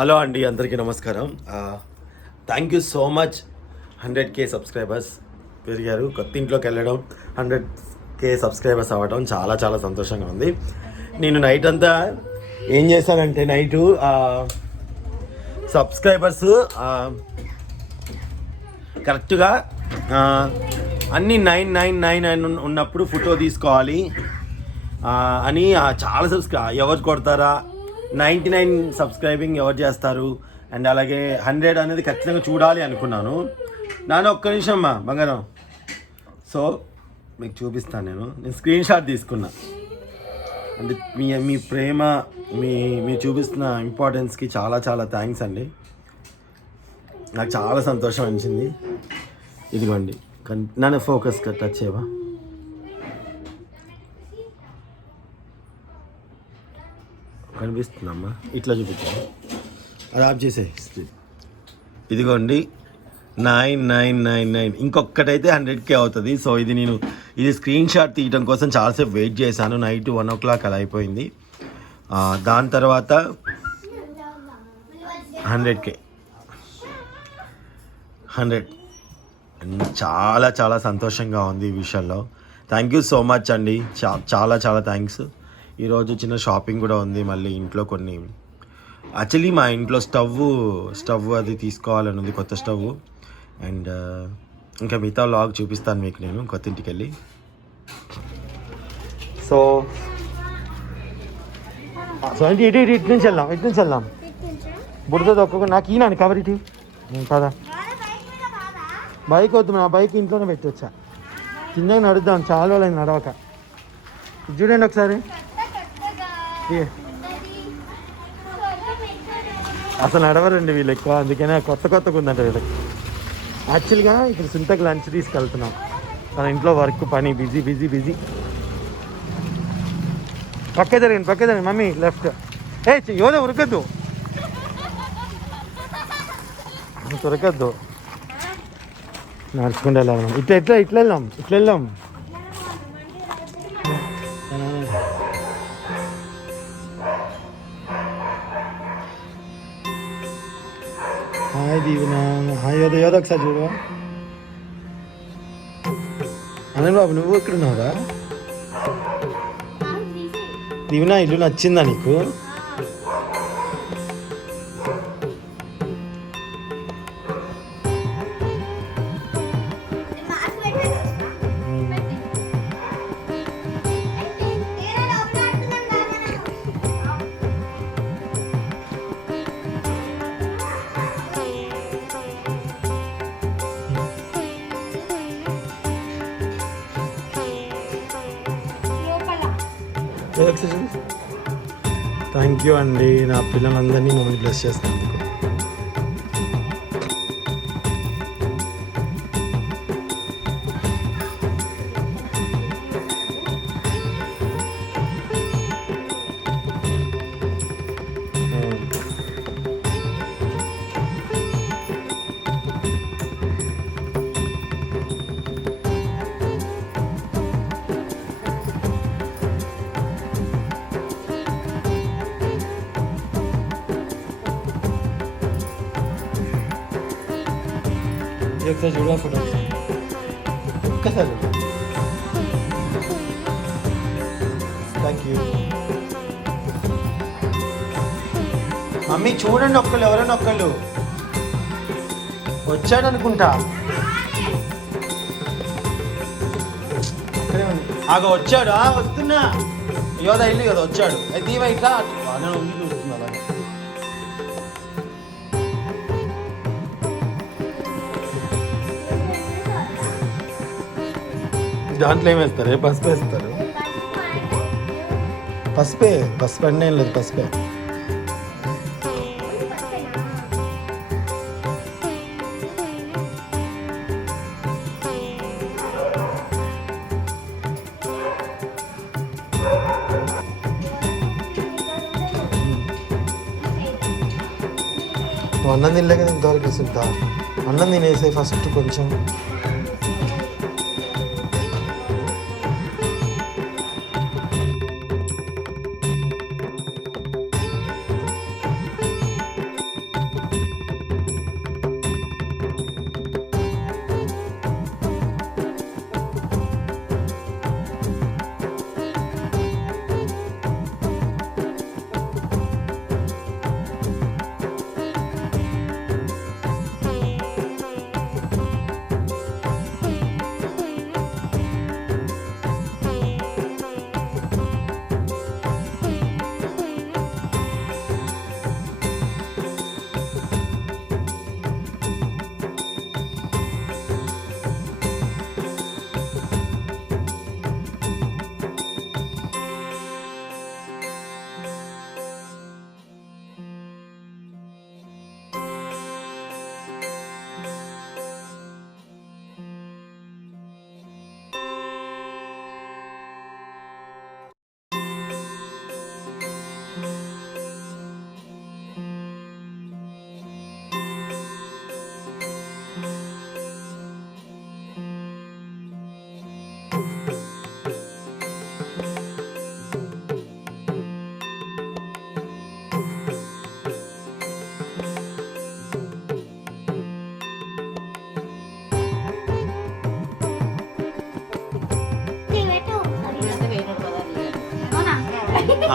Hello అండి, అందరికీ నమస్కారం. Thank you so much. 100K subscribers పెరిగారు. కొత్త ఇంట్లోకి వెళ్ళడం, 100K సబ్స్క్రైబర్స్ అవ్వడం చాలా చాలా సంతోషంగా ఉంది. నేను నైట్ అంతా ఏం చేశానంటే, నైటు సబ్స్క్రైబర్స్ కరెక్ట్గా అన్నీ 999 ఉన్నప్పుడు ఫోటో తీసుకోవాలి అని చాలా ఎవరు కొడతారా, 99 సబ్స్క్రైబింగ్ ఎవరు చేస్తారు, అండ్ అలాగే 100 అనేది ఖచ్చితంగా చూడాలి అనుకున్నాను. నాన్న ఒక్క నిమిషం అమ్మా బంగారం. సో మీకు చూపిస్తాను. నేను స్క్రీన్ షాట్ తీసుకున్నా. అంటే మీ ప్రేమ, మీ చూపిస్తున్న ఇంపార్టెన్స్కి చాలా చాలా థ్యాంక్స్ అండి. నాకు చాలా సంతోషం అనిపించింది. ఇదిగోండి, నన్ను ఫోకస్ టచ్ చేయవా? కనిపిస్తుందమ్మా, ఇట్లా చూపించాను. అది ఆఫ్ చేసే. ఇదిగోండి 9999. ఇంకొకటైతే 100K అవుతుంది. సో ఇది స్క్రీన్ షాట్ తీయడం కోసం చాలాసేపు వెయిట్ చేశాను. నైట్ 1 o'clock అలా అయిపోయింది. దాని తర్వాత 100K 100 చాలా చాలా సంతోషంగా ఉంది ఈ విషయంలో. థ్యాంక్ యూ సో మచ్ అండి. చాలా చాలా థ్యాంక్స్. ఈరోజు చిన్న షాపింగ్ కూడా ఉంది. మళ్ళీ ఇంట్లో కొన్ని యాక్చువల్లీ మా ఇంట్లో స్టవ్ అది తీసుకోవాలని ఉంది, కొత్త స్టవ్. అండ్ ఇంకా మిగతా వ్లాగ్ చూపిస్తాను మీకు నేను కొత్త ఇంటికి వెళ్ళి. సో ఇటు నుంచి వెళ్దాం. బుడద ఒక్కొక్క నాకు ఈనాను కవర్ ఇటు కదా. బైక్ వద్దు, నా బైక్ ఇంట్లోనే పెట్టొచ్చా. కిందకి నడుద్దాం, చాలా రోజులు నడవక. చూడండి ఒకసారి. అసలు నడవరండి వీళ్ళు ఎక్కువ, అందుకనే కొత్తగా ఉందంట వీళ్ళకి. యాక్చువల్గా ఇప్పుడు సుంతకు లంచ్ తీసుకెళ్తున్నాం. తన ఇంట్లో వర్క్, పని, బిజీ. పక్కే జరిగింది మమ్మీ లెఫ్ట్. యోధ ఉరకద్దు, ఉరకద్దు. నడుచుకుంటూ వెళ్ళాలి. ఇట్లా వెళ్దాం. హాయ్ దీవెన. హాయ్ యోధ ఒకసారి చూడు. అనంత బాబు, నువ్వు ఇక్కడ ఉన్నావురా? దీవెన, ఇల్లు నచ్చిందా నీకు? థ్యాంక్ యూ అండి, నా పిల్లలందరినీ మమ్మల్ని బ్లెస్ చేస్తాను. ఒకసారి చూడ ఫోటో ఒక్కసారి. Thank you mummy. చూడండి ఎవరైనా ఒక్కళ్ళు వచ్చాడు అనుకుంటా. వచ్చాడు, వస్తున్నా. యోధ ఇల్లు కదా వచ్చాడు. అయితే దీవా ఇట్లా ఉంది, చూస్తున్నా. అలాగే దాంట్లో ఏం వేస్తారు? పసుపు వేస్తారు. పసుపు అన్నీ ఏం లేదు, పసుపే. అన్నం తినలేక ఇంతవరకు వేసుకుంటా. అన్నం తినేసే ఫస్ట్ కొంచెం.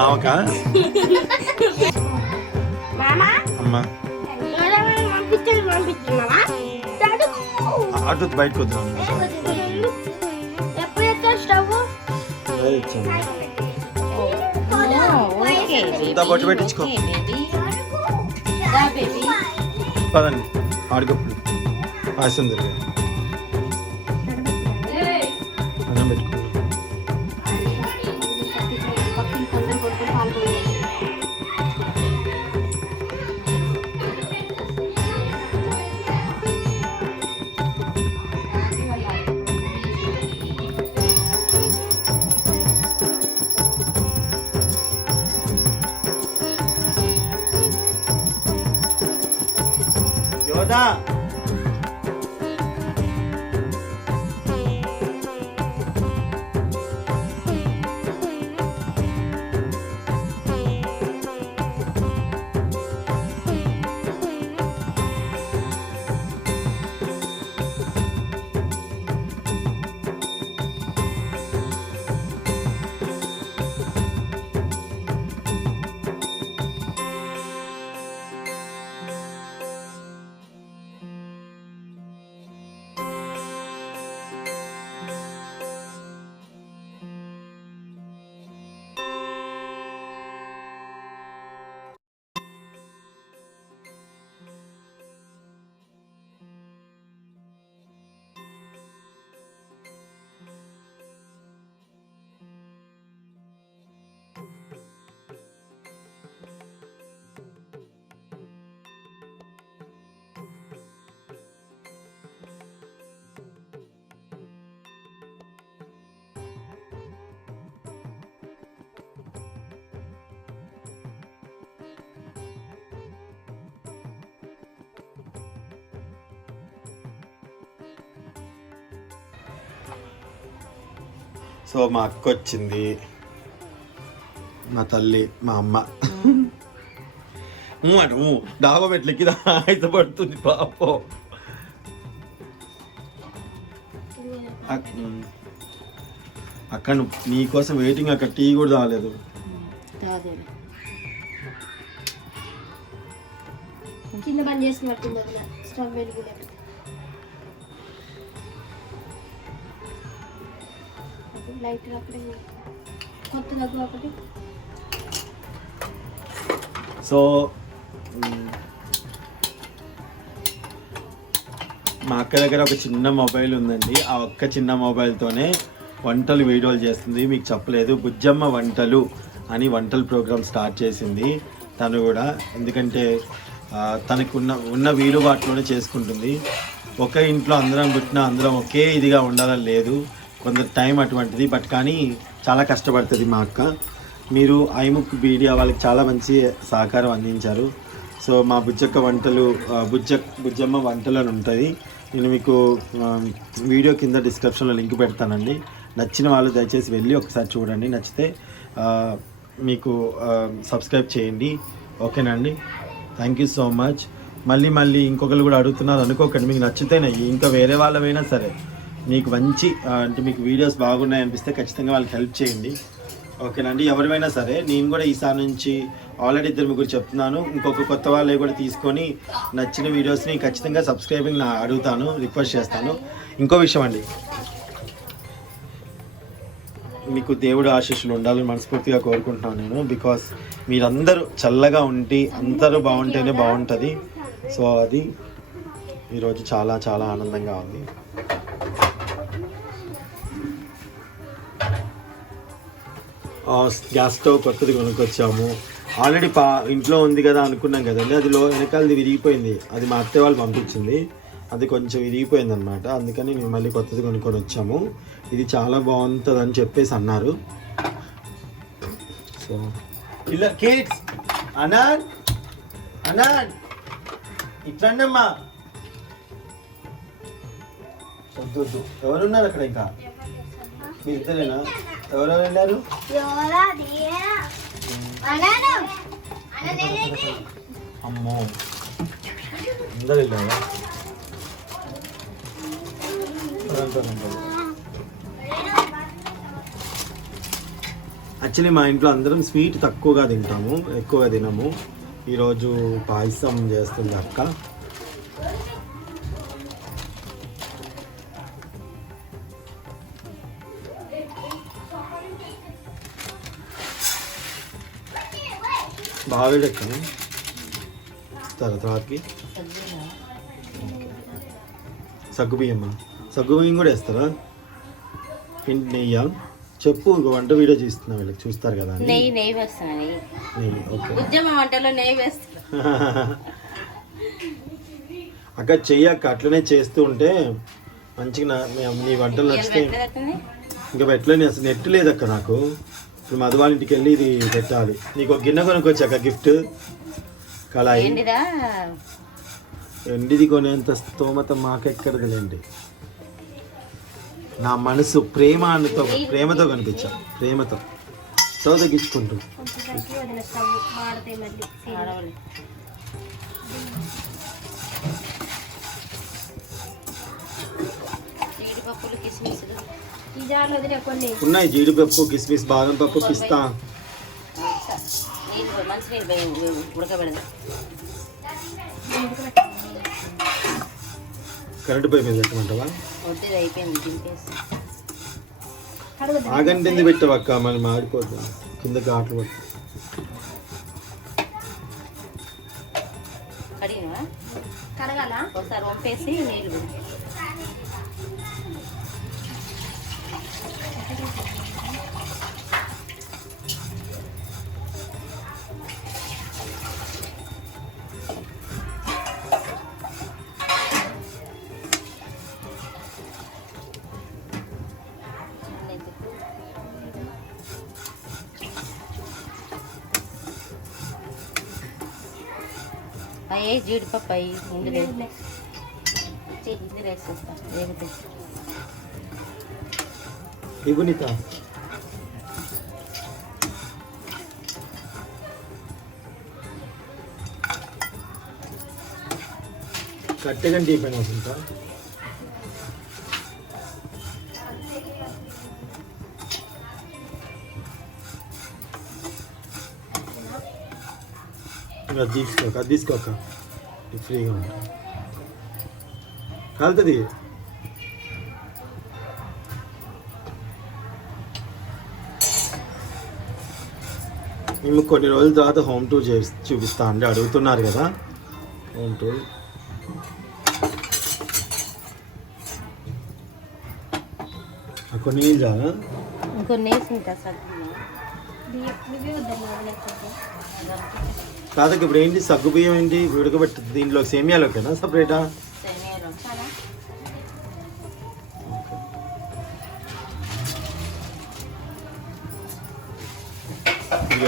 ఆవక అమ్మా అటు బయటకు వద్దాం బొట్టు పెట్టించుకో పదండి ఆడుకోప్పుడు ఆశం తిరిగి అన్నం పెట్టుకో యోదా సో మా అక్క వచ్చింది, మా తల్లి, మా అమ్మ డాబా మెట్లకి అయితే పడుతుంది పాపో. అక్క నీకోసం వెయిటింగ్. అక్కడ టీ కూడా తాగలేదు. కింద బంద్ చేసినట్టుంది స్టవ్ వెలుగులేదు. లైట్ అక్కడే కొత్త దగ్గర ఒకటి. సో మా అక్క దగ్గర ఒక చిన్న మొబైల్ ఉందండి. ఆ ఒక్క చిన్న మొబైల్తోనే వంటలు వీడియోలు చేస్తుంది. మీకు చెప్పలేదు, బుజ్జమ్మ వంటలు అని వంటల ప్రోగ్రామ్ స్టార్ట్ చేసింది తను కూడా. ఎందుకంటే తనకు ఉన్న వీలుబాటులోనే చేసుకుంటుంది. ఒక ఇంట్లో అందరం పుట్టినా అందరం ఒకే ఇదిగా ఉండాలని లేదు, కొందరు టైం అటువంటిది. బట్ కానీ చాలా కష్టపడుతుంది మా అక్క. మీరు ఐముక్ మీడియా వాళ్ళకి చాలా మంచి సహకారం అందించారు. సో మా బుజ్జక్క వంటలు, బుజ్జమ్మ వంటలు అని ఉంటుంది. నేను మీకు వీడియో కింద డిస్క్రిప్షన్లో లింక్ పెడతానండి. నచ్చిన వాళ్ళు దయచేసి వెళ్ళి ఒకసారి చూడండి. నచ్చితే మీకు సబ్స్క్రైబ్ చేయండి. ఓకేనా అండి? Thank you so much. మళ్ళీ ఇంకొకరు కూడా అడుగుతున్నారు అనుకోకండి. మీకు నచ్చితేనే ఇంకా వేరే వాళ్ళమైనా సరే మీకు మంచి అంటే మీకు వీడియోస్ బాగున్నాయి అనిపిస్తే ఖచ్చితంగా వాళ్ళకి హెల్ప్ చేయండి. ఓకేనండి? ఎవరివైనా సరే. నేను కూడా ఈసారి నుంచి ఆల్రెడీ 2-3 చెప్తున్నాను. ఇంకొక కొత్త వాళ్ళే కూడా తీసుకొని నచ్చిన వీడియోస్ని ఖచ్చితంగా సబ్స్క్రైబింగ్ అడుగుతాను, రిక్వెస్ట్ చేస్తాను. ఇంకో విషయం అండి, మీకు దేవుడు ఆశీస్సులు ఉండాలని మనస్ఫూర్తిగా కోరుకుంటున్నాను నేను. బికాస్ మీరందరూ చల్లగా ఉండి అందరూ బాగుంటేనే బాగుంటుంది. సో అది ఈరోజు చాలా చాలా ఆనందంగా ఉంది. గ్యాస్ స్టవ్ కొత్తది కొనుక్కొచ్చాము. ఆల్రెడీ ఇంట్లో ఉంది కదా అనుకున్నాం కదండి. అది వెనకాలది విరిగిపోయింది. అది మా అత్తయ్య వాళ్ళు పంపించింది. అది కొంచెం విరిగిపోయింది అనమాట. అందుకని మేము మళ్ళీ కొత్తది కొనుక్కొని వచ్చాము. ఇది చాలా బాగుంటుంది అని చెప్పేసి అన్నారు. సో ఇలా కిడ్స్ అనాడ్ ఇట్లండి అమ్మా. వద్దు. ఎవరున్నారు అక్కడ? ఇంకా మీ ఇద్దరేనా? ఎవరెవరు వెళ్ళారు? అమ్మో, అందరు వెళ్ళారా? యాక్చువల్లీ మా ఇంట్లో అందరం స్వీట్ తక్కువగా తింటాము, ఎక్కువగా తినము. ఈరోజు పాయసం చేస్తుంది అక్క. బాగా ఎక్కను తర్వాతకి సగ్గుబియ్యమ్మా, సగ్గుబియ్యం కూడా వేస్తారా? పిండి నెయ్యా? చెప్పు, వంట వీడియో చూస్తున్నా, వీళ్ళకి చూస్తారు కదా. నెయ్యి వేస్తాను. నెయ్యి, ఓకే. ఉద్యమ వంటలో నెయ్యి వేస్తాను. అక్క చెయ్యక్క, అట్లనే చేస్తూ ఉంటే మంచిగా నీ వంటలు నచ్చితే. ఇంకా పెట్టలేని, అసలు నెట్ లేదక్క నాకు. ఇప్పుడు మధు వాళ్ళ ఇంటికి వెళ్ళి ఇది పెట్టాలి. నీకు ఒక గిన్నె కొనుక్కొచ్చాక గిఫ్ట్ కళాయి. ఎండిది కొనేంత స్తోమత మాకెక్కడదులేండి. నా మనసు ప్రేమతో కనిపించా, ప్రేమతో తగ్గించుకుంటూ. ఉన్నాయి జీడిపప్పు, కిస్మిస్, బాదం పప్పు, పిస్తా. కరెంటు పై మీద పెట్టమంటావా? ఆగంటింది పెట్టవక్క, మనం మాడిపోతాం కింద ఘాట్లు పట్టు. ఒకసారి వంపేసి నీళ్ళు అయ్యే జీడిపప్పు అయ్యి ఇందులో వేసేస్తా. ఇగునిత కట్టెగంటి పైన వస్తుంటా. అది తీసుకోక ఫ్రీగా ఉంటుంది, కాలుతుంది. మేము కొన్ని రోజుల తర్వాత హోమ్ టూర్ చూపిస్తా అండి, అడుగుతున్నారు కదా. హోమ్ టూర్ కొన్ని చాలా ఇంకొన్ని తాతకి ఇప్పుడు ఏంటి సగ్గు బియ్యం ఏంటి ఉడకబెట్టి దీంట్లో సేమియాలోకేనా సపరేటా?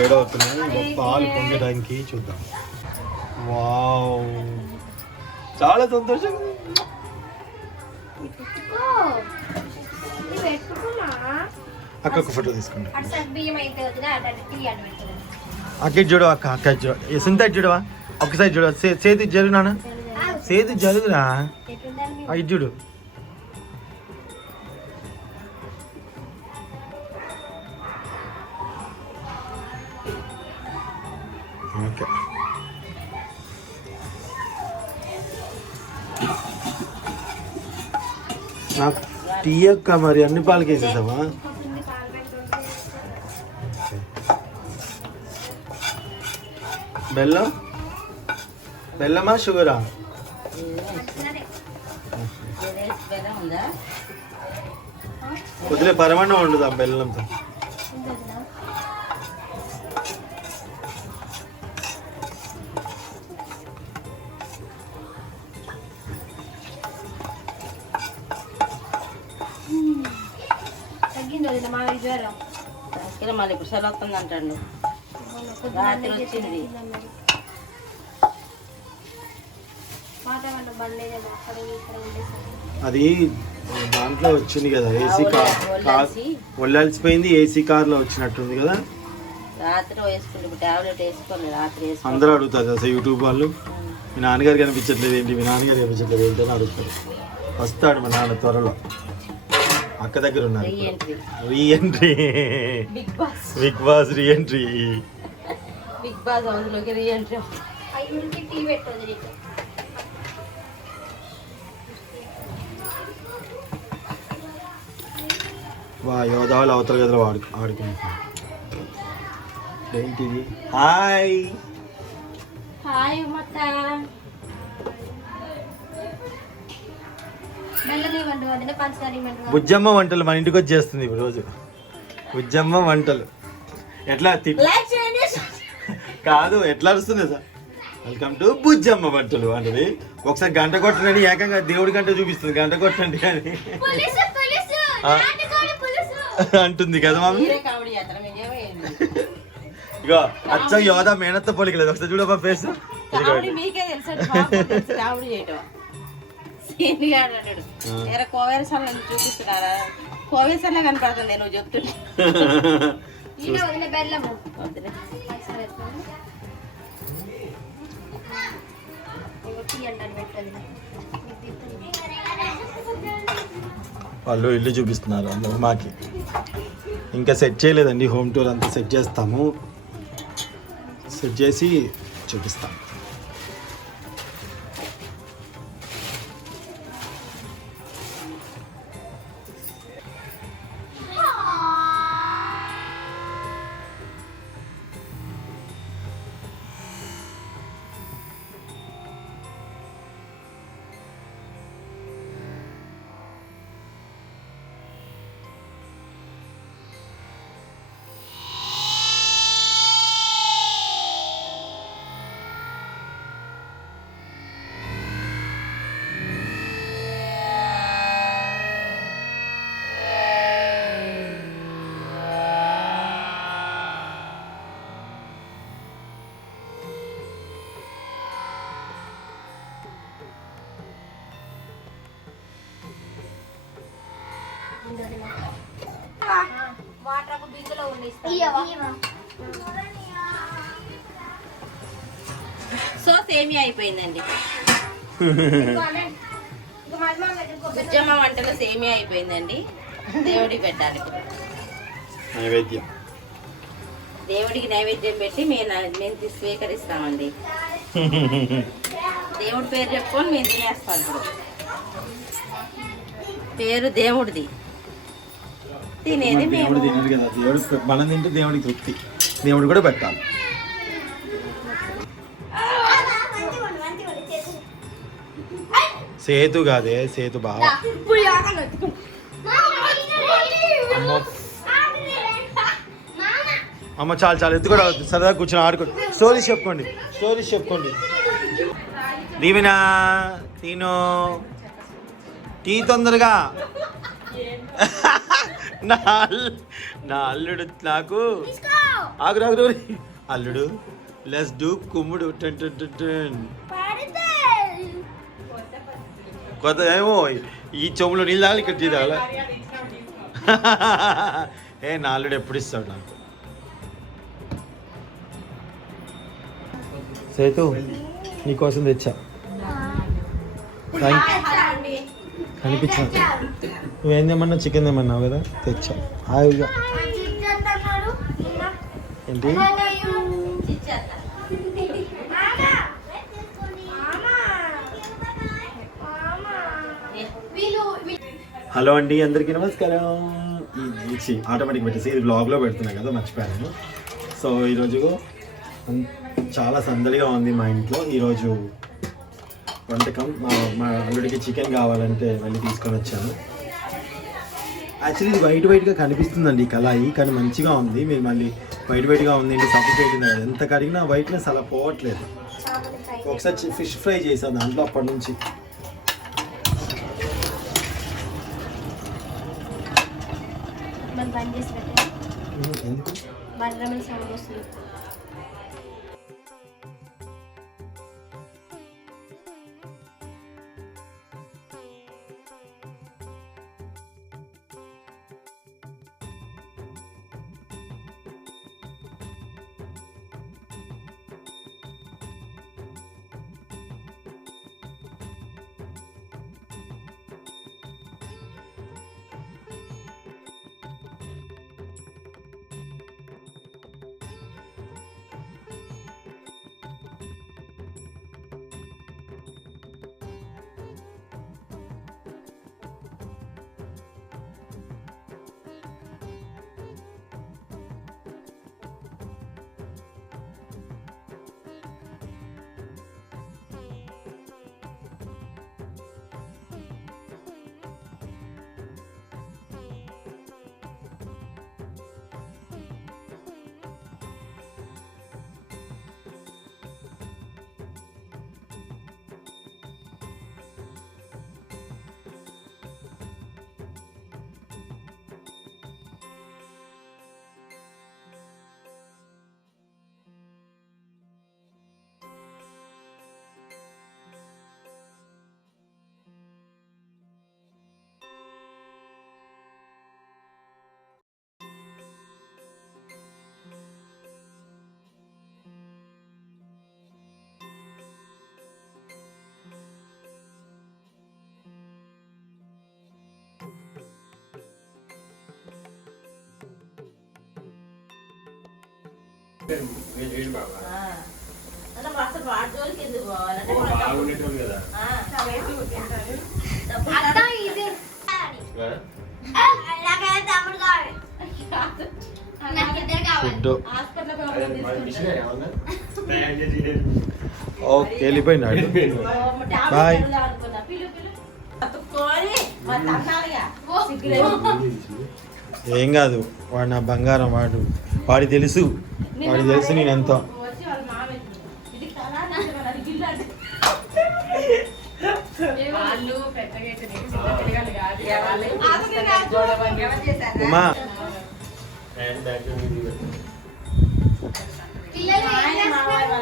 ఏడవుతున్నాయి పాలు పొంగడానికి చూద్దాం. వావ్, చాలా సంతోషం. అక్క ఫోటో తీసుకుంటా. అక్కడ చూడు అక్క, అక్కడ చూడు, ఎంత చూడవా, ఒకసారి చూడవా, సేతు జరుగు నాన్న, సేతు జరుగురా, ఇది చూడు. ఓకే, నాకు టీ అక్క, మరి అన్ని పాలకి వేసేసావా? బెల్లమా షుగరా? వదిలే, పరమాన్నం వండుదాం బెల్లంతో. మళ్ళీ ఇప్పుడు సెలవు వస్తుంది అంటాడు. రాత్రి వచ్చింది. అది దాంట్లో వచ్చింది కదా, ఏసీ కార్ ఒళ్ళాల్సిపోయింది, ఏసీ కార్లో వచ్చినట్టుంది కదా. రాత్రి వేసుకుంటే టాబ్లెట్ వేసుకోలేదు, రాత్రి అందరూ అడుగుతారు అసలు యూట్యూబ్ వాళ్ళు, మీ నాన్నగారు కనిపించట్లేదు ఏంటి, మీ నాన్నగారు కనిపించట్లేదు ఏంటి అని అడుగుతారు. వస్తాడు మా నాన్న త్వరలో. అక్క దగ్గర ఉన్నారు reentry reentry Bigg Boss Bigg Boss reentry. Bigg Boss హౌస్లోకి రీఎంట్రీ. అయ్యూరికి టీ పెట్టదు నీకు. వా యోధాలు అవతల గదిలో ఆడుకుంటున్నాను. ఏంటిది? హాయ్ హాయ్ మొత్త బెల్లం ఇవ్వండి వదిన, పంచదార ఇవ్వండి. బుజ్జమ్మ వంటలు మన ఇంటికి వచ్చేస్తుంది ఇప్పుడు రోజు. బుజ్జమ్మ వంటలు ఎట్లా కాదు ఎట్లా వస్తుంది సార్? వెల్కమ్ టు బుజ్జమ్మ వంటలు అంటది. ఒకసారి గంట కొట్టండి, ఏకంగా దేవుడి గంట చూపిస్తుంది. గంట కొట్టండి కానీ అంటుంది కదా మమ్మీ. కామెడీ చేస్తారు మీకేమో. ఇగో అచ్చం యోధా మేనత్త పోలికలేదు. ఒకసారి చూడమ్మా ఫేస్. కామెడీ మీకే తెలుసు కామెడీ చేయటం. సీన్ గాడు అంటాడు ఎరా కోవేరసాల చూపిస్తున్నారా? కోవేరసాలే కనపడుతుంది నువ్వు చెప్తుంటే. ఈయన వదిన బెల్లము. వద్దులే. పంచదార వేసుకోండి. ఇగో టీ అంటారు పెట్టదు. వాళ్ళు ఇల్లు చూపిస్తున్నారు అందరూ మాకి. ఇంకా సెట్ చేయలేదండి, హోమ్ టూర్ అంతా సెట్ చేస్తాము. సెట్ చేసి చూపిస్తాం. వాటర్ బిందులో ఉన్నాయి. సో సేమియా అయిపోయిందండి. బుజ్జమ్మ వంటలో సేమియా అయిపోయిందండి. దేవుడికి పెట్టాలి ఇప్పుడు. నైవేద్యం దేవుడికి నైవేద్యం పెట్టి మేము స్వీకరిస్తామండి. దేవుడి పేరు చెప్పుకొని మేము తినేస్తాం. ఇప్పుడు పేరు దేవుడిది, తినేది మేము. దేవుడు తినడు కదా, దేవుడు మనం తింటే దేవుడికి తృప్తి. దేవుడు కూడా పెట్టాలి. సేతు కాదే, సేతు బావ. అమ్మ చాలు చాలు ఎత్తు కూడా సరదా కూర్చొని ఆడుకోండి. స్టోరీస్ చెప్పుకోండి. దీవెనా తిను టీ తొందరగా. నా అల్లుడు నాకు ఆగురాగు అల్లుడు లెట్స్ డూ కుమ్ముడు. కొత్త ఏమో ఈ చెవులో నీళ్ళు తాగాలి, ఇక్కడ టీ తాగాల. నా అల్లుడు ఎప్పుడు ఇస్తాడు నాకు. సేతు నీకోసం తెచ్చా. కనిపించా. నువ్వేం తెమ్మన్నా, చికెన్ తెమ్మన్నావు కదా, తెచ్చా. హాయిగా ఏంటి హలో అండి, అందరికీ నమస్కారం. ఇది ఆటోమేటిక్ పెట్టేసి ఇది బ్లాగ్లో పెడుతున్నా కదా, మర్చిపోయాను. సో ఈరోజు చాలా సందడిగా ఉంది మా ఇంట్లో. ఈరోజు వంటకం మా అల్లుడికి చికెన్ కావాలంటే వెళ్ళి తీసుకొని వచ్చాను. యాక్చువల్లీ ఇది వైట్గా కనిపిస్తుందండి ఈ కళాయి, కానీ మంచిగా ఉంది. మీరు మళ్ళీ వైట్గా ఉంది ఏంటి సపరేట్ ఎంత కడిగినా వైట్నెస్ అలా పోవట్లేదు. ఒకసారి ఫిష్ ఫ్రై చేశాను దాంట్లో, అప్పటి నుంచి బంద్ చేసి పెట్టాను. ఎందుకు బర్రెమని సౌండ్ వస్తుంది. అలా అసలు వాడి జోలికి ఎందుకు పోవాలంటే అత్త ఇది నాకైతే తమ్ముడు కావాలి నాకు ఇద్దరు కావాలి ఫుడ్ హాస్పిటల్ ఓకే వెళ్ళిపోయినాడు బాయ్ ఏం కాదు వాడు నా బంగారం వాడి తెలుసు నేను ఎంతో ఉమా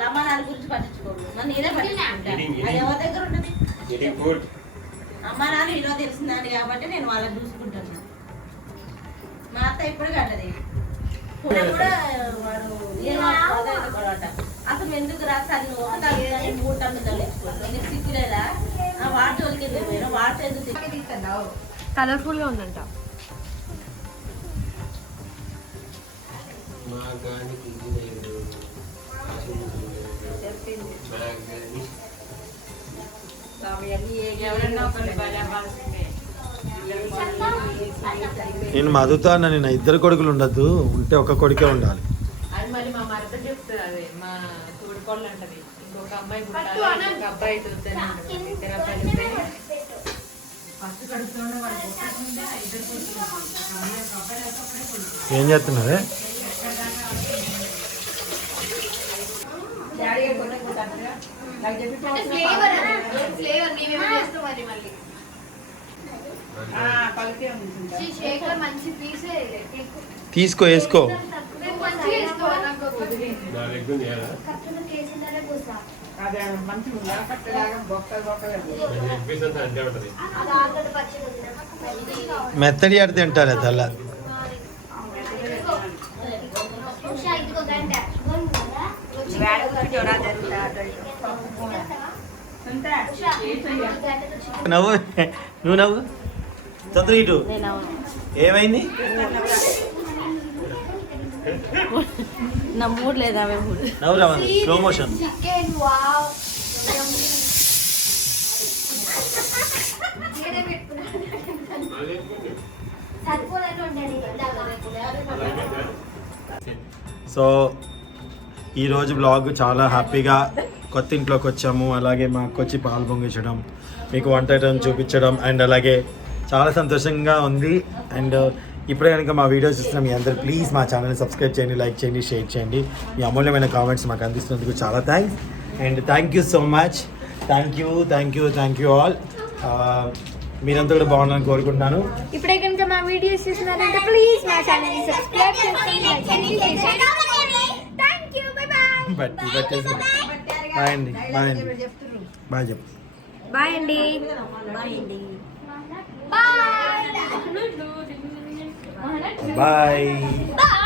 అమ్మ నాన్న గురించి పట్టించుకోడు నన్ను నేనే పట్టించుకుంటా అది ఎవరి దగ్గర ఉంటుంది అమ్మ నాన్న ఈలో తెలిసిందండి కాబట్టి నేను వాళ్ళని చూసుకుంటున్నాను మా అత్త ఇప్పుడు కట్టది కూడా వాడు అసలు ఎందుకు రాస్తాను ఒకటి 3 టన్నులు తగ్గించుకోండి నీకు సిగ్గులేదా వాటి వాళ్ళకి ఎందుకు పోయినా వాటి ఎందుకు తీసుకున్నావు కలర్ఫుల్ గా ఉందంట నేను మధుతో అన్న నేను 2 కొడుకులు ఉండద్దు ఉంటే ఒక కొడుకే ఉండాలి అది మళ్ళీ మా మరద చెప్తుంది అదే మా తోడుకోళ్ళు అంటది ఇంకొక అమ్మాయి పుట్టాలి ఇంకొక అబ్బాయి చూద్దాం 2 అబ్బాయిలు ఫస్ట్ కడుపుతోనే వాళ్ళు పుట్టకుండా 2 కొడుకులు ఏం చేస్తున్నారే ఫ్లేవర్ మేమేమో చేస్తాం మరి మళ్ళీ శేఖర్ మంచి పీసే తీసుకో వేసుకో మెత్తడి ఆడితే తింటారే తల్ల నవ్వు నువ్వు నవ్వు తొందర ఇటు ఏమైంది నా మూడ్ లేదా నవ్వు రావాలి slow motion chicken wow so ఈరోజు బ్లాగ్ చాలా హ్యాపీగా కొత్త ఇంట్లోకి వచ్చాము అలాగే మా అక్క వచ్చి పాలు పొంగించడం మీకు వంట ఐటమ్ చూపించడం అండ్ అలాగే చాలా సంతోషంగా ఉంది అండ్ ఇప్పుడే కనుక మా వీడియోస్ ఇస్తున్న మీ అందరూ ప్లీజ్ మా ఛానల్ని సబ్స్క్రైబ్ చేయండి లైక్ చేయండి షేర్ చేయండి మీ అమూల్యమైన కామెంట్స్ మాకు అందిస్తున్నందుకు చాలా thanks and thank you so much thank you all మీరంతా కూడా బాగున్నారని కోరుకుంటున్నాను ఇప్పుడే కనుక మా వీడియోస్ చూస్తున్నారంటే ప్లీజ్ మా ఛానల్ ని సబ్స్క్రైబ్ చేసుకోండి thank you bye bye bye అండి బాయ్ చెప్పు బాయ్ అండి బాయ్ బాయ్